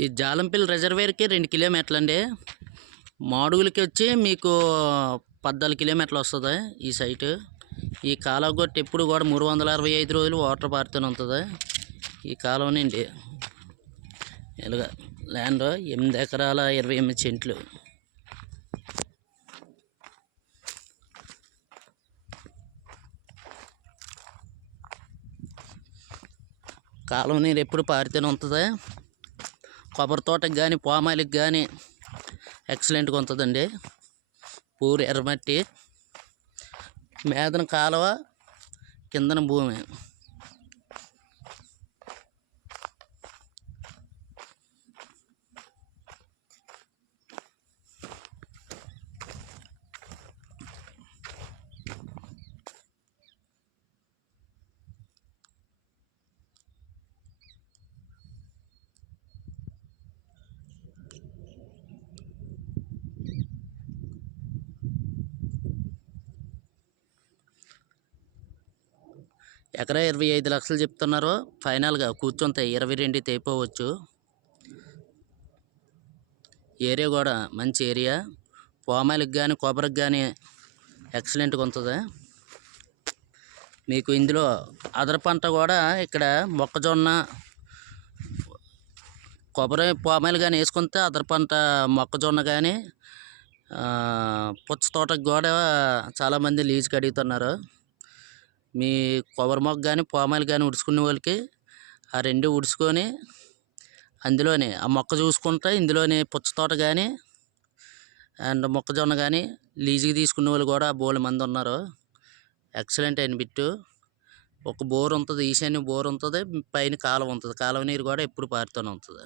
ఈ జాలంపల్లి రిజర్వేయర్‌కి 2 కిలోమీటర్లండి. మాడుగులకి వచ్చి మీకు 14 కిలోమీటర్లు వస్తది ఈ సైటు. ఈ కాలువ గట్టు ఎప్పుడు కూడా 365 రోజులు వాటర్ పారుతూనే ఉంటది. ఈ కాలువనండి ఇలాగ ల్యాండ్ 8 ఎకరాల 28 సెంట్లు. కాలువ నీరు ఎప్పుడు పారుతూనే ఉంటుంది. కొబ్బరి తోటకి కానీ పామాయిల్కి కానీ ఎక్సలెంట్గా ఉంటుందండి. పూరి ఎర్రమట్టి, మేదన కాలువ, కిందన భూమి. ఎకరా 25 లక్షలు చెప్తున్నారు. ఫైనల్గా కూర్చుంటాయి 22 తెగిపోవచ్చు. ఏరియా కూడా మంచి ఏరియా. పామాయిల్కి కానీ కొబ్బరికి కానీ ఎక్సలెంట్గా ఉంటుంది. మీకు ఇందులో అదర్ పంట కూడా ఇక్కడ మొక్కజొన్న, కొబ్బరి, పామాయిల్ కానీ వేసుకుంటే అదర్ పంట మొక్కజొన్న కానీ పుచ్చ తోటకు కూడా చాలామంది లీజుకి అడుగుతున్నారు. మీ కొబ్బరి మొక్క కానీ పామాయిల్ కానీ ఉడుచుకునే వాళ్ళకి ఆ రెండు ఉడుచుకొని అందులోనే ఆ మొక్క చూసుకుంటే ఇందులోనే పుచ్చ తోట కానీ అండ్ మొక్కజొన్న కానీ లీజుకి తీసుకునే వాళ్ళు కూడా బోలెడు మంది ఉన్నారు. ఎక్సలెంట్ అయిన బిట్టు. ఒక బోర్ ఉంటుంది, ఈశాన్య బోర్ ఉంటుంది, పైన కాలువ ఉంటుంది. కాలువ నీరు కూడా ఎప్పుడు పారుతూనే ఉంటుంది.